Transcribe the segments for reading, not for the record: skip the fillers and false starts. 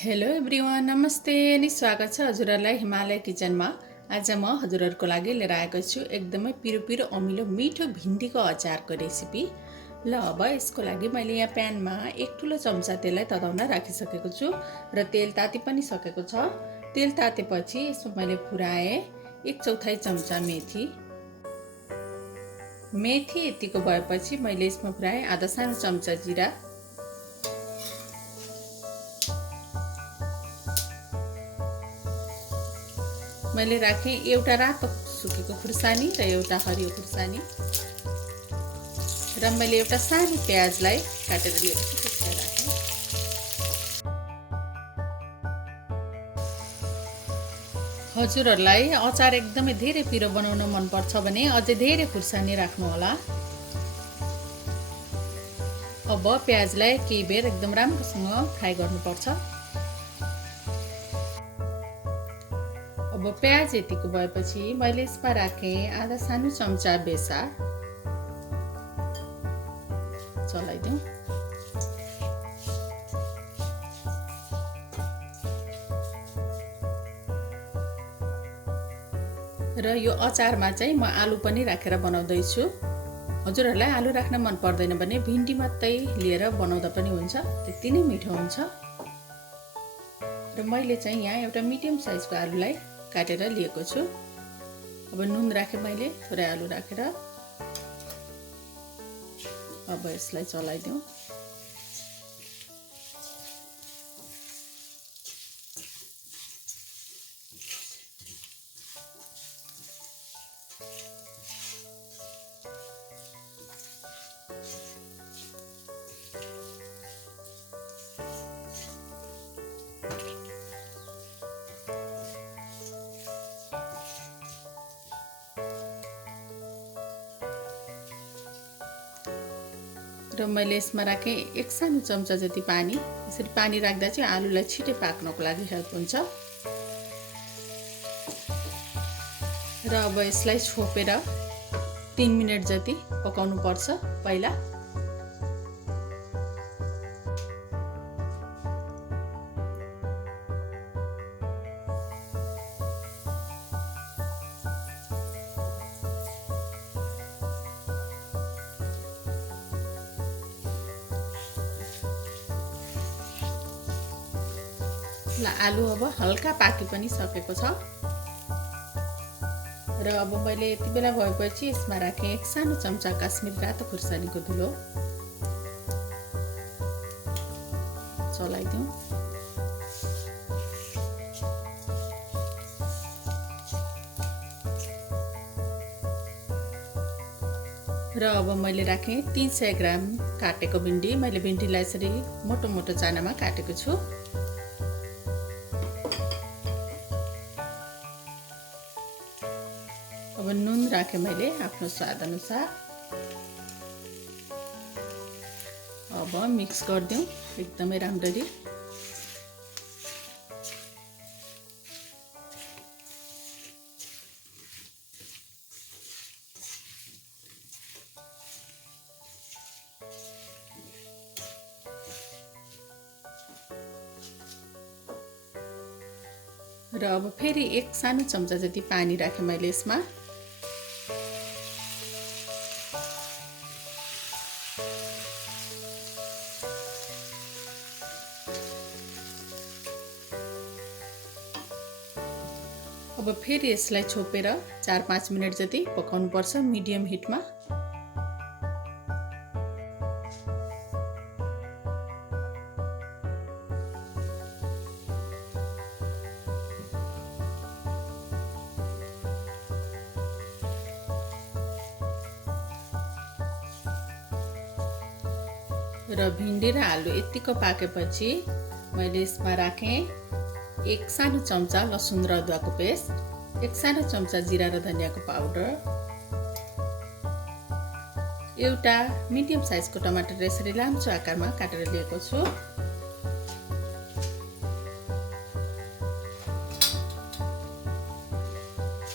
Hello everyone, नमस्ते अनि स्वागत छ हजुरहरूलाई हिमालय किचनमा। आज म हजुरहरूको लागि लिएर आएको छु एकदमै पिरो पिरो अमिलो मिठो भिन्डीको अचारको रेसिपी। ल अब यसको लागि मैले यहाँ प्यानमा एक ठुलो चम्चा तेललाई तताउन राखिसकेको छु र तेल ताति पनि सकेको छ। तेल तातेपछि यसमा मैले फुराएँ 1/4 चम्चा मेथी यतिको भएपछि मैले यसमा फुराएँ आधा सानो चम्चा जिरा, मैले राखेँ एउटा रातो सुकेको खुर्सानी र एउटा हरियो खुर्सानी र मैले एउटा सानो प्याजलाई काटेर लिएको छु, त्यसलाई राखेँ। हजुरहरूलाई अचार एकदमै धेरै पिरो बनाउन मनपर्छ भने अझै धेरै खुर्सानी राख्नुहोला। अब प्याजलाई केही बेर एकदम राम्रोसँग फ्राई गर्नुपर्छ। अब प्याज यतिको भएपछि मैले यसमा राखेँ आधा सानो चम्चा बेसार, चलाइदिउँ। र यो अचारमा चाहिँ म आलु पनि राखेर बनाउँदैछु। हजुरहरूलाई आलु राख्न मन पर्दैन भने भिन्डी मात्रै लिएर बनाउँदा पनि हुन्छ, त्यति नै मिठो हुन्छ। र मैले चाहिँ यहाँ एउटा मिडियम साइजको आलुलाई काटेर लिएको छु। अब नुन राखेँ मैले थोरै आलु राखेर। अब यसलाई चलाइदिउँ। र मैले यसमा राखेँ एक सानो चम्चा जति पानी। यसरी पानी राख्दा चाहिँ आलुलाई छिटै पाक्नको लागि हेल्प हुन्छ। र अब यसलाई छोपेर 3 मिनेट जति पकाउनु पर्छ पहिला। आलु अब हल्का पाकी पनि सकेको छ। र अब मैले यति बेला भएपछि यसमा राखेँ एक सानो चम्चा काश्मिरी रातो खुर्सानीको धुलो, चलाइदिउँ। र अब मैले राखेँ 300 ग्राम काटेको भिन्डी। मैले भिन्डीलाई यसरी मोटो मोटो चानामा काटेको छु। अब नुन राखेँ मैले आफ्नो स्वाद अनुसार। अब मिक्स गरिदिउँ एकदमै राम्ररी। र अब फेरि एक सानो चम्चा जति पानी राखेँ मैले यसमा। अब फेरि यसलाई छोपेर 4-5 मिनेट जति पकाउनु पर्छ मिडियम हिटमा। र भिन्डी र आलु यतिको पाकेपछि मैले यसमा राखेँ एक सानो चम्चा लसुन र अदुवाको पेस्ट, एक सानो चम्चा जिरा र धनियाको पाउडर, एउटा मिडियम साइजको टमाटर यसरी लाम्चो आकारमा काटेर लिएको छु।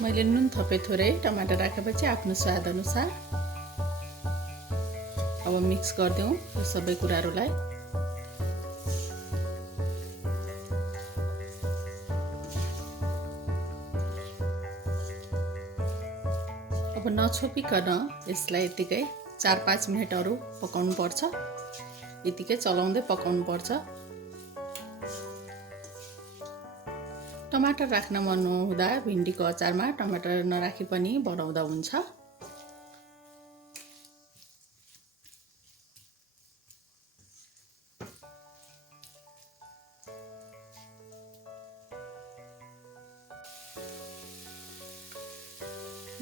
मैले नुन थपेँ थोरै, टमाटर राखेपछि आफ्नो स्वाद अनुसार। अब मिक्स गरिदिउँ यो सबै कुराहरूलाई। अब नछोपिकन यसलाई यतिकै 4-5 मिनट अरू पकाउनु पर्छ। यतिकै चलाउँदै पकाउनु पर्छ। टमाटर राख्न मन नहुँदा भिन्डीको अचारमा टमाटर नराखी पनि बनाउँदा हुन्छ।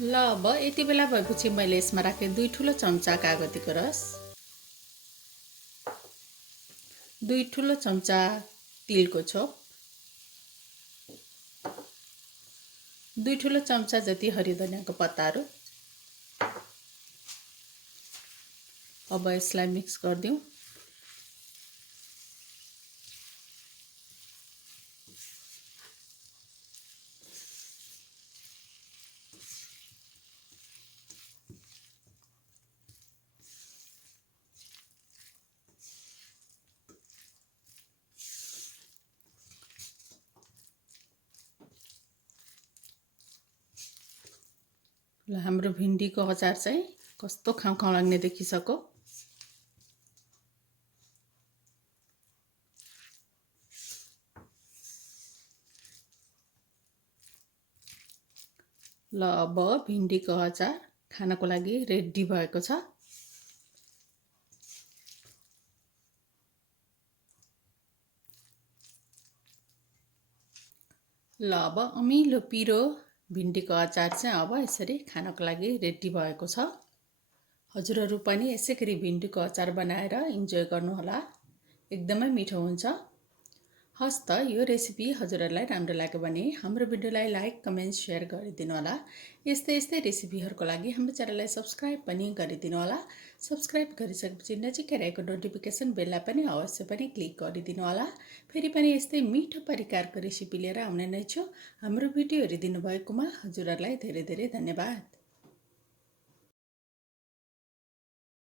ल अब यति बेला भएपछि मैले यसमा राखेँ 2 ठुलो चम्चा कागतीको रस, 2 ठुलो चम्चा तिलको छोप, 2 ठुलो चम्चा जति हरियो धनियाको पत्ताहरू। अब यसलाई मिक्स गरिदिउँ। ल हाम्रो भिन्डीको अचार चाहिँ कस्तो खाउँ खाउँ लाग्ने देखिसक्यो। ल अब भिन्डीको अचार खानको लागि रेडी भएको छ। ल अब अमिलो पिरो भिन्डीको अचार चाहिँ अब यसरी खानको लागि रेडी भएको छ। हजुरहरू पनि यसै गरी भिन्डीको अचार बनाएर इन्जोय गर्नुहोला, एकदमै मिठो हुन्छ। हस् त यो रेसिपी हजुरहरूलाई राम्रो लाग्यो भने हाम्रो भिडियोलाई लाइक, कमेन्ट, सेयर गरिदिनु होला। यस्तै रेसिपीहरूको लागि हाम्रो च्यानललाई सब्स्क्राइब पनि गरिदिनु होला। सब्स्क्राइब गरिसकेपछि नजिकै रहेको नोटिफिकेसन बेललाई पनि अवश्य पनि क्लिक गरिदिनु होला। फेरि पनि यस्तै मिठो परिकारको रेसिपी लिएर आउने नै छु। हाम्रो भिडियो हेरिदिनु भएकोमा हजुरहरूलाई धेरै धेरै धन्यवाद।